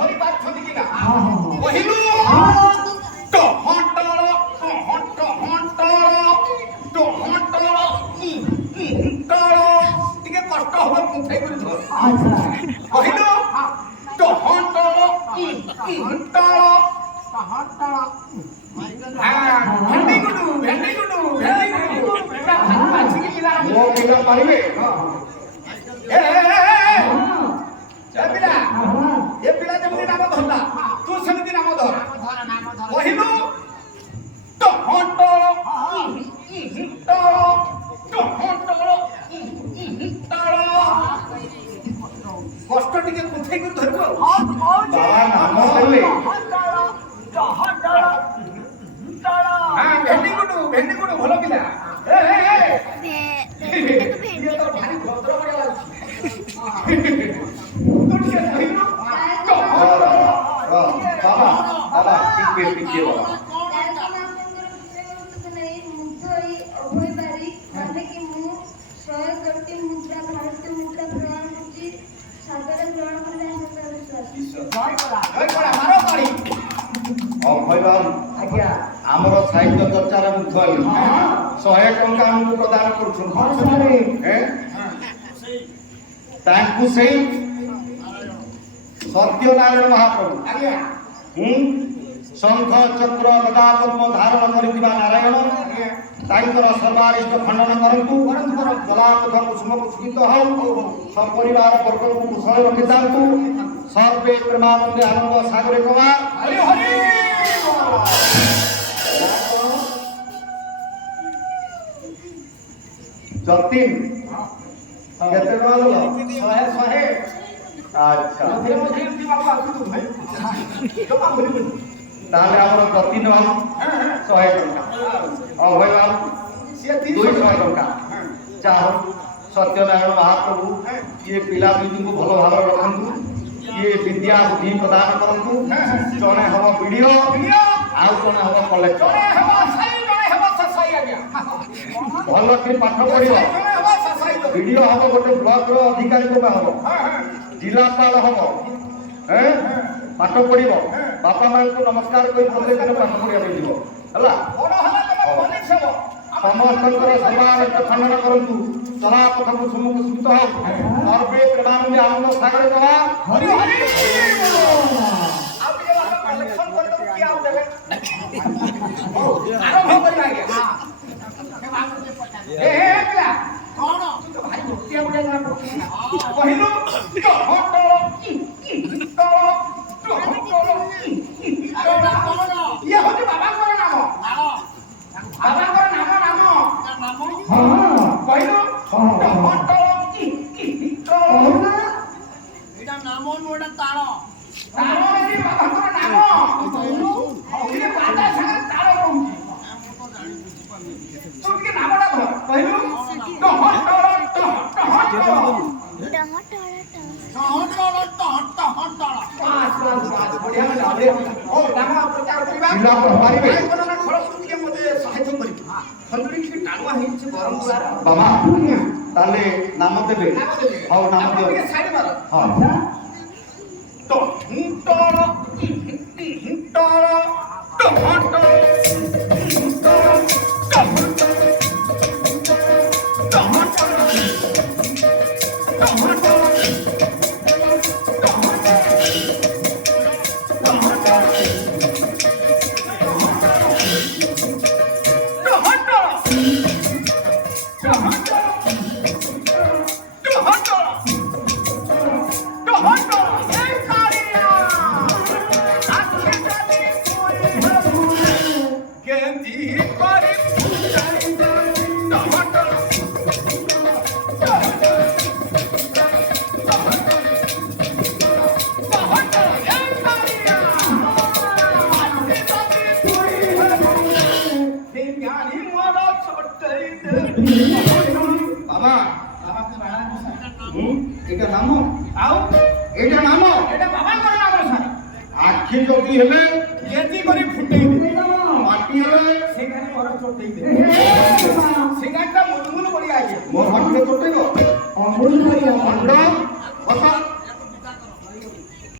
ধরি পারছনি কিনা কহিলু ଟିକେ କଷ୍ଟ ହବ ମୁଠେଇ କରି ଧର କହିଲୁ ଭେଣ୍ଡି ଗୁଡୁ ମୋ ପିଲା ପାରିବେ ଏ ପିଲା ଯେମିତି ନାମ ଧରଲା ତୁ ସେମିତି ନାମ ଧର କହିଲୁ কষ্ট টিকে কোথায় করে ধরবো নাম ধরলে ভেন্ডি গুডু ভালো পিলা বাবা টিকে বাবা ଆମର ସାହିତ୍ୟ ଚର୍ଚ୍ଚାର ମୁଖ୍ୟ 100 ଟଙ୍କା ଆମକୁ ପ୍ରଦାନ କରୁଛନ୍ତି ତାଙ୍କୁ ସେଇ ସତ୍ୟନାରାୟଣ ମହାପ୍ରଭୁ ଶଙ୍ଖ ଚକ୍ର ଗଦା ପଦ୍ମ ଧାରଣ କରିଥିବା ନାରାୟଣ ତାଙ୍କର ସର୍ବାରିଷ୍ଟ ଖଣ୍ଡନ କରନ୍ତୁ ଜଳାପଥ କୁସୁମ କୁସୁମିତ ହଉ ସପରିବାର ବର୍ଗକୁ କୁଶଳ ରଖିଥାନ୍ତୁ ସର୍ବେ ପ୍ରେମାନନ୍ଦେ ଆନନ୍ଦ ସାଗରେ କୁମାର ଯତୀନ କେତେ ଟଙ୍କା ଦେଲ 100 ଆଚ୍ଛା ତାହେଲେ ଆମର ଯତୀନ ବାବୁ 100 ଟଙ୍କା ଅଭୟ ବାବୁ 200 ଟଙ୍କା ଯାହା ସତ୍ୟନାରାୟଣ ମହାପ୍ରଭୁ ଇଏ ପିଲା ଦୁଇଙ୍କୁ ଭଲ ଭାବରେ ରଖନ୍ତୁ ଇଏ ବିଦ୍ୟା ବୁଦ୍ଧି ପ୍ରଦାନ କରନ୍ତୁ ଜଣେ ହବ ବିଡିଓ ଆଉ ଜଣେ ହବ କଲେକ୍ଟର ଭଲ କି ପାଠ ପଢିବ ବିଡିଓ ହବ ଗୋଟେ ବ୍ଲକର ଅଧିକାରୀ କୋଉଟା ହବ ଜିଲ୍ଲାପାଳ ହବ ପାଠ ପଢିବ ବାପା ମାଙ୍କୁ ନମସ୍କାର କରି ପ୍ରତ୍ୟେକ ପାଠ ପଢିବା ପାଇଁ ଯିବ ହେଲା ସମସ୍ତଙ୍କର ସର୍ବାରିଷ୍ଟ ଖଣ୍ଡନ କରନ୍ତୁ ଚଳାପଥକୁ ସୁମୁଖ ସୁସ୍ଥ ହଉ ସର୍ବେ ପ୍ରେମାନନ୍ଦେ ଆନନ୍ଦ ସାଗରେ ଜଳା ହରି ହରି ଆରମ୍ଭ କରିବା କହିଲୁ ଇଏ ହଉଛି ବାବାଙ୍କର ନାମ ବାବାଙ୍କର ନାମ କହିଲୁ ଏଇଟା ନାମ ନୁହଁ ଏଟା ତାଳ ବାବାଙ୍କର ନାମ ତାଳ କହୁଛି ତୁ ଟିକେ ନାମଟା ଧର କହିଲୁ ବାବା ତାହେଲେ ନାମ ଦେବେ ହଉ ନାମ ଦିଅ বাবা এটা নাম আও এটা নাম এটা বাবাଙ୍କର নাম স্যার আখি যদি হেলে এতি করে ফুটেই দে মাটি হেলে সেখানে ওর চটেই দে সেখানটা মুলমুল করি আইছে মোর হাতে চটেইব অমুল করি খন্ড কথা